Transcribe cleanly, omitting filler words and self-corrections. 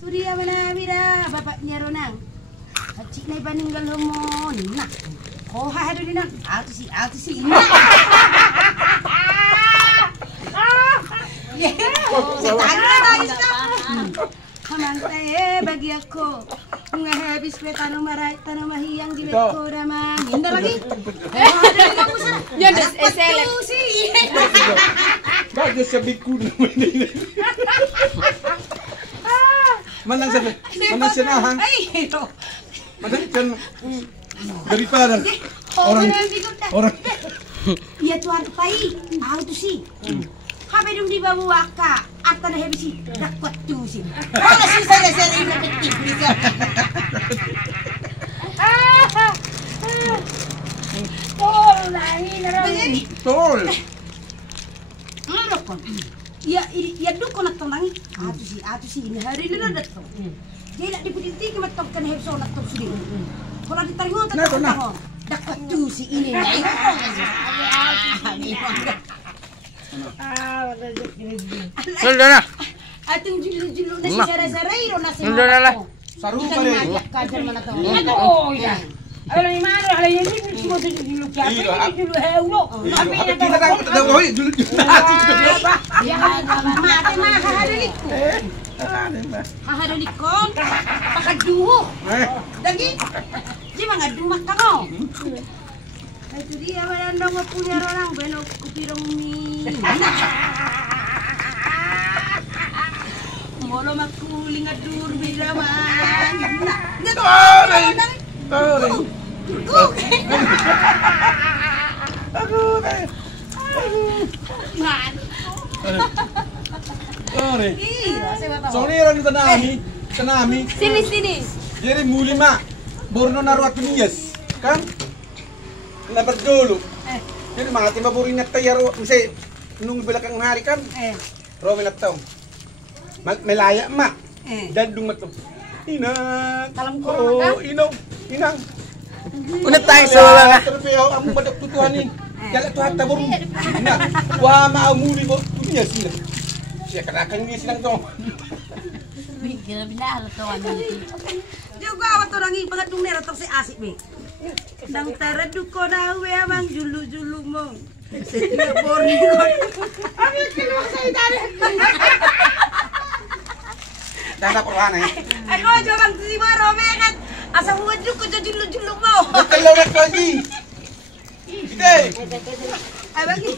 Itu dia mana bida bapaknya Ronang. Cik nai paninggal homon. Nah, kau ada di nang. Aku sih. Nah. Kamantay bagi ako. Habis pe tanong mahiyang gilid ko naman. Hindi lagi. Yan des eselep. Bagus sabi ko naman ini. Manang sabi. Manang sinahan. Ay, ito. Manang kan daripada orang. Iya tuan pai. Auto sih. Hape dong di bawah ka. At na hebisi dakwat tu sih. Wala sih saya ini penting bisa. Tol lagi narang. Tol. Ano kon? Ya dukon at tangi. Atu sih ini hari ini ada tu. Dia nak diputi ke matok kan hebso nak tu sudi. Kalau ditaringo tak tahu. Dakwat tu sih ini. Sudah. Atung julu-julu nasi sara-sarai ro nasi. Sudah. Saru pa rin. Kajar mana tahu. Oh ya. Alam ni mana alam ni semua tu julu kaya. Julu heulo. Tapi Kita tahu hoy dulu natin. Ya mate mah haharuliko. Haharulikon. Pakaduho. Dagi. Di mga dumak ka mo. Itu dia mandang punya orang belok kupirong ni. Molo makuling adur bilaman. Soalnya orang tanami. Sini. Jadi mulima borno naruat penias, kan? Dapat dulu. Jadi mga timaburin na tayo kasi nung belakang hari kan. Romi na tayo. Melaya mak. Dan dung mato. Inang. Kalam ko ka? Inang. Unat tayo sa wala. Terpeho ang badak tutuhan ni. Jala tuhan tabur. Nah, wa maamuli mo punya sila. Siya kanakan ni silang to. Bigil binahal to ano. Juga awat orang ini banget dung nero si asik be. Nang taredu ko na we amang julu-julu mo. Setiap borni ko. Abi kiluwag sa idare. Dana perwana eh. Ako jorang si Maro kan. Asa huwad ko julu-julu mo. Kalau nak lagi. Ide. Ay bagi.